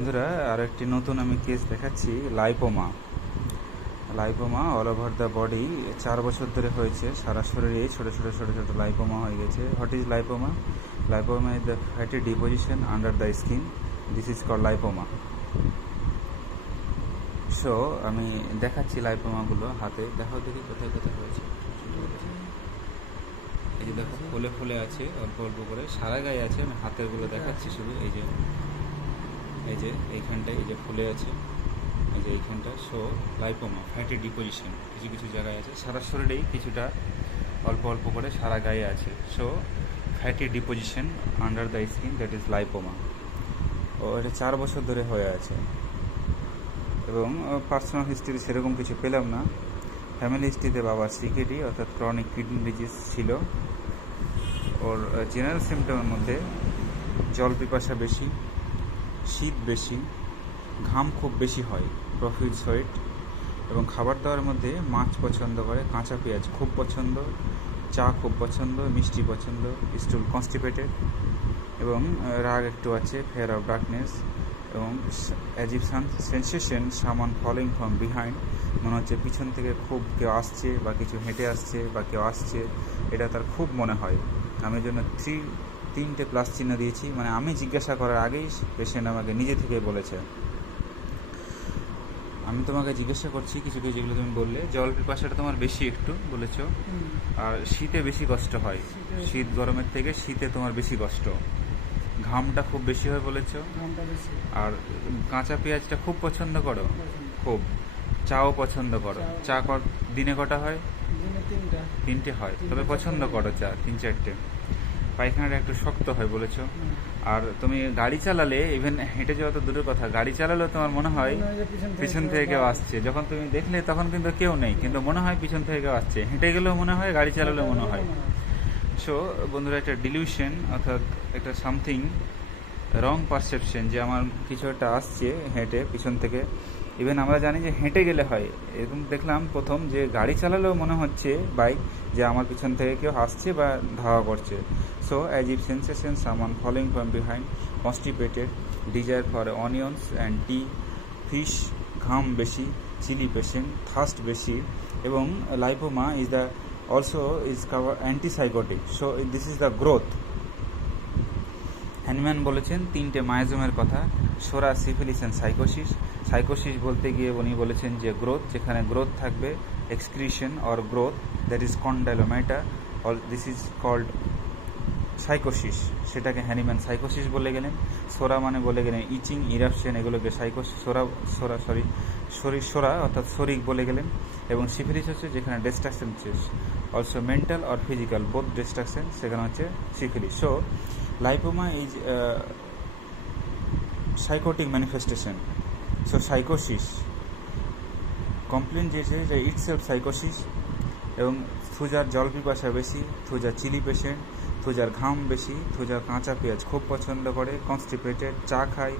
বন্ধুরা, আর একটি নতুন আমি কেস দেখাচ্ছি। Lipoma all over the body 4 বছর ধরে হয়েছে। সারা শরীরে ছোট ছোট ছোট ছোট লাইপোমা হয়ে গেছে। What is lipoma? Lipoma is the fatty deposition under the skin. This is called lipoma. So আমি দেখাচ্ছি লাইপোমাগুলো হাতে। দেখাও দেখি কোথায় কোথায় হয়েছে। এই যে দেখো, ফুলে ফুলে আছে অল্প অল্প করে, সারা গায়ে আছে। আমি হাতেরগুলো দেখাচ্ছি শুধু। এই যে এইখানটায় এই যে ফুলে আছে, এই যে এইখানটা। সো লাইপোমা ফ্যাটি ডিপোজিশন কিছু কিছু জায়গায় আছে, সারা শরীরেই কিছুটা অল্প অল্প করে সারা গায়ে আছে। So fatty deposition under the skin, that is lipoma. ও এটা 4 বছর ধরে হয়ে আছে এবং পার্সোনাল হিস্ট্রি সেরকম কিছু পেলাম না। ফ্যামিলি হিস্ট্রিতে বাবার সিকেডি অর্থাৎ ক্রনিক কিডনি ডিজিজ ছিল। ওর জেনারেল সিমটমের মধ্যে জল পিপাসা বেশি, শীত বেশি, ঘাম খুব বেশি হয়, প্রফিউজ সোয়েট, এবং খাবার দাবার মধ্যে মাছ পছন্দ করে, কাঁচা পেঁয়াজ খুব পছন্দ, চা খুব পছন্দ, মিষ্টি পছন্দ, স্টুল কনস্টিপেটেড, এবং রাগ একটু আছে, ফেয়ার অফ ডার্কনেস, এবং অ্যাজিভ sensation someone following from behind. মনে হচ্ছে পিছন থেকে খুব কেউ আসছে বা কিছু হেঁটে আসছে বা কেউ আসছে, এটা তার খুব মনে হয়। আমি জন্য 3টে প্লাস চিহ্ন দিয়েছি, মানে আমি জিজ্ঞাসা করার আগেই পেশেন্ট আমাকে নিজে থেকে বলেছে। আমি তোমাকে জিজ্ঞাসা করছি কিছু কিছু, যেগুলো তুমি বললে। জল পিপাসাটা তোমার বেশি একটু বলেছো, আর শীতে বেশি কষ্ট হয়। শীত গরমের থেকে শীতে তোমার বেশি কষ্ট। ঘামটা খুব বেশি হয় বলেছো, আর কাঁচা পেঁয়াজটা খুব পছন্দ করো, খুব। চাও পছন্দ করো। চা দিনে কটা হয়? 3টে হয়, তবে পছন্দ করো চা 3-4টে। পায়খানাটা একটু শক্ত হয় বলেছো। আর তুমি গাড়ি চালালে, ইভেন হেঁটে যাওয়া তো দূরের কথা, গাড়ি চালালেও তোমার মনে হয় পিছন থেকে কেউ আসছে। যখন তুমি দেখলে তখন কিন্তু কেউ নেই, কিন্তু মনে হয় পিছন থেকে কেউ আসছে। হেঁটে গেলেও মনে হয়, গাড়ি চালালেও মনে হয়। সো বন্ধুরা, একটা ডিলিউশন অর্থাৎ একটা সামথিং রং পারসেপশন, যে আমার কিছু একটা আসছে হেঁটে পিছন থেকে। ইভেন আমরা জানি যে হেঁটে গেলে হয় এরকম। দেখলাম প্রথম যে গাড়ি চালালেও মনে হচ্ছে বাইক, যে আমার পিছন থেকে কেউ আসছে বা ধাওয়া করছে। So as if sensation someone following from behind, constipated, desire for onions and T, fish, ঘাম বেশি, চিলি পেশেন্ট, থার্স্ট বেশি, এবং lipoma is the also is cover antipsychotic. So this is the growth. Hahnemann বলেছেন 3টে মায়াজমের কথা: সোরা, syphilis and সাইকোসিস। সাইকোসিস বলতে গিয়ে উনি বলেছেন যে গ্রোথ, যেখানে গ্রোথ থাকবে, excretion or growth, that is কন্ডাইলোমাইটা, all this is called sycosis. সেটাকে হ্যানিম্যান সাইকোসিস বলে গেলেন। সোরা মানে বলে গেলেন ইচিং, ইরাপশন, এগুলোকে সোরা অর্থাৎ শরিক বলে গেলেন। এবং সিফিলিস হচ্ছে যেখানে ডিস্ট্রাকশন হচ্ছে, also mental or physical, both destruction, সেখানে হচ্ছে syphilis. So lipoma is sycotic manifestation. So sycosis complain যে ইটসেলফ সাইকোসিস। এবং থুজার জল পিপাসা বেশি, থুজার চিলি পেশেন্ট, থুজার ঘাম বেশি, থুজার কাঁচা পেঁয়াজ খুব পছন্দ করে, কনস্টিপেটেড, চা খায়,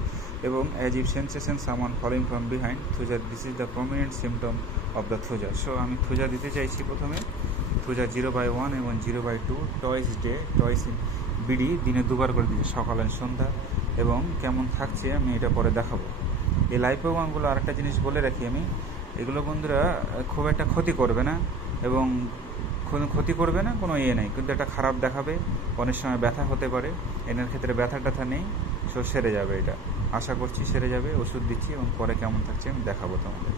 এবং as if sensation someone following from behind, থুজার। This is the prominent symptom of the thuja. সো আমি থুজা দিতে চাইছি প্রথমে। থুজা 0/1 এবং 0/2, twice day, twice in BD, দিনে 2বার করে দিচ্ছি, সকাল আর সন্ধ্যা। এবং কেমন থাকছে আমি এটা পরে দেখাবো। এই লাইপোমাগুলো আরেকটা জিনিস বলে রাখি আমি, এগুলো বন্ধুরা খুব একটা ক্ষতি করবে না, এবং কোনো ক্ষতি করবে না, কোনো নেই, কিন্তু একটা খারাপ দেখাবে, অনেক সময় ব্যথা হতে পারে। এনার ক্ষেত্রে ব্যথা ট্যাথা নেই। সো সেরে যাবে, এটা আশা করছি সেরে যাবে। ওষুধ দিচ্ছি এবং পরে কেমন থাকছে আমি দেখাবো তোমাদের।